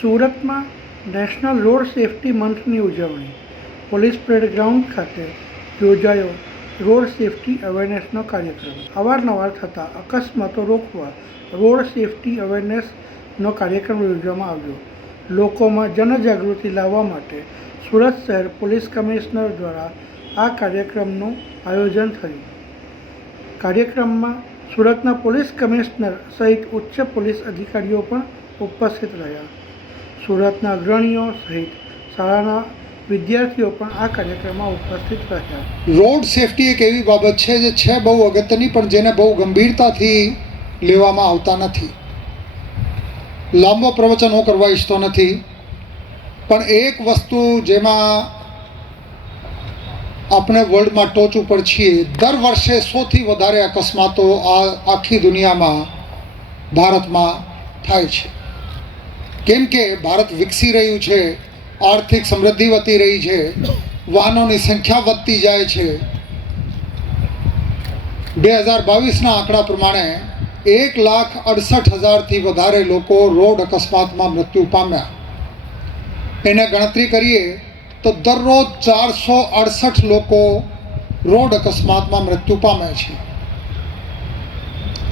સુરતમાં national road safety મંથની ઉજવણી. Police parade ground ખાતે યોજાયો રોડ સેફટી અવેરનેસનો કાર્યક્રમ. અવારનવાર થતા અકસ્માતો રોકવા રોડ સેફટી અવેરનેસનો કાર્યક્રમ યોજવામાં આવ્યો. લોકોમાં જનજાગૃતિ લાવવા માટે સુરત શહેર પોલીસ કમિશનર દ્વારા આ કાર્યક્રમનું આયોજન થયું. કાર્યક્રમમાં સુરતના પોલીસ કમિશનર સહિત ઉચ્ચ પોલીસ અધિકારીઓ પણ ઉપસ્થિત રહ્યા. સુરતના અગ્રણીઓ સહિત શાળાના વિદ્યાર્થીઓ પણ આ કાર્યક્રમમાં ઉપસ્થિત રહ્યા. રોડ સેફટી એક એવી બાબત છે જે છે બહુ અગત્યની, પણ જેને બહુ ગંભીરતાથી લેવામાં આવતા નથી. લાંબો પ્રવચન હું કરવા ઈચ્છતો નથી, પણ એક વસ્તુ જેમાં આપણે વર્લ્ડમાં ટોચ ઉપર છીએ, દર વર્ષે સૌથી વધારે અકસ્માતો આ આખી દુનિયામાં ભારતમાં થાય છે. કેમ કે ભારત વિકસી રહ્યું છે, આર્થિક સમૃદ્ધિ વધતી રહી છે, વાહનોની સંખ્યા વધતી જાય છે. બે હજાર બાવીસના આંકડા પ્રમાણે એક લાખ અડસઠ હજારથી વધારે લોકો રોડ અકસ્માતમાં મૃત્યુ પામ્યા. એને ગણતરી કરીએ તો દરરોજ ચારસો અડસઠ લોકો રોડ અકસ્માતમાં મૃત્યુ પામે છે.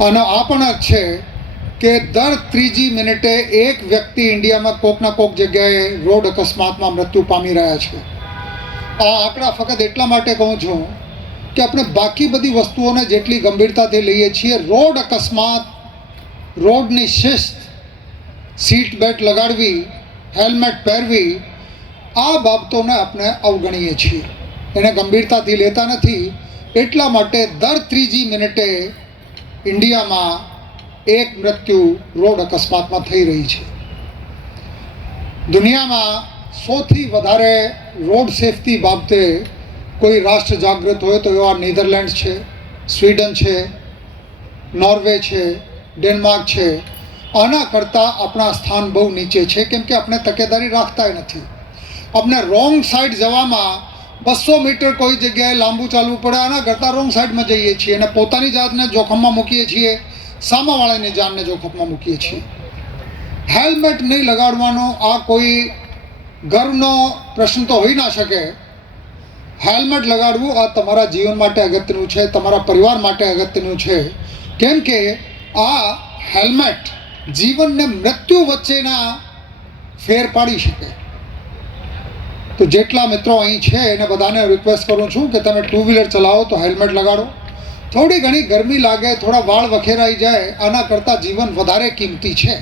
અને આ પણ છે કે દર ત્રીજી મિનિટે એક વ્યક્તિ ઇન્ડિયામાં કોકના કોક જગ્યાએ રોડ અકસ્માતમાં મૃત્યુ પામી રહ્યા છે. આ આંકડા ફક્ત એટલા માટે કહું છું કે આપણે બાકી બધી વસ્તુઓને જેટલી ગંભીરતાથી લઈએ છીએ, રોડ અકસ્માત, રોડની શિસ્ત, સીટ બેલ્ટ લગાડવી, હેલ્મેટ પહેરવી, આ બાબતોને આપણે અવગણીએ છીએ. એને ગંભીરતાથી લેતા નથી. એટલા માટે દર ત્રીજી મિનિટે ઇન્ડિયામાં એક મૃત્યુ રોડ અકસ્માતમાં થઈ રહી છે. દુનિયામાં સૌથી વધારે રોડ સેફટી બાબતે કોઈ રાષ્ટ્ર જાગૃત હોય તો એવા નેધરલેન્ડ છે, સ્વીડન છે, નોર્વે છે, ડેનમાર્ક છે. આના કરતાં આપણા સ્થાન બહુ નીચે છે, કેમ કે આપણે તકેદારી રાખતા નથી. આપણે રોંગ સાઈડ જવામાં બસો મીટર કોઈ જગ્યાએ લાંબુ ચાલવું પડે, આના કરતાં રોંગ સાઈડમાં જઈએ છીએ અને પોતાની જાતને જોખમમાં મૂકીએ છીએ. સામાવાળાની જાનને જોખમમાં મૂકીએ છીએ. હેલ્મેટ નહીં લગાડવાનો આ કોઈ ગર્વનો પ્રશ્ન તો હોઈ ના શકે. હેલ્મેટ લગાડવું આ તમારા જીવન માટે અગત્યનું છે, તમારા પરિવાર માટે અગત્યનું છે. કેમ કે આ હેલ્મેટ જીવનને મૃત્યુ વચ્ચેના ફેર પાડી શકે. તો જેટલા મિત્રો અહીં છે, એને બધાને રિક્વેસ્ટ કરું છું કે તમે ટુ વ્હીલર ચલાવો તો હેલ્મેટ લગાડો. થોડી ઘણી ગરમી લાગે થોડા વાળ વખેરાઈ જાય આના કરતાં જીવન વધારે કિંમતી છે.